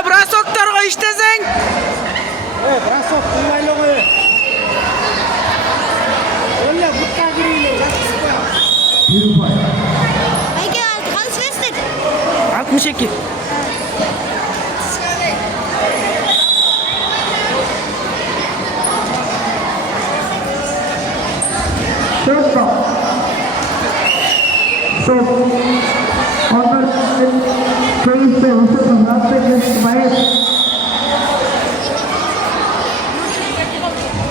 Brasoklarga ishtesang. Brasok qilmaylig'i. O'lla butqa giringlar, Aka, qanchasidir? 62. So, on the case, the also from last page is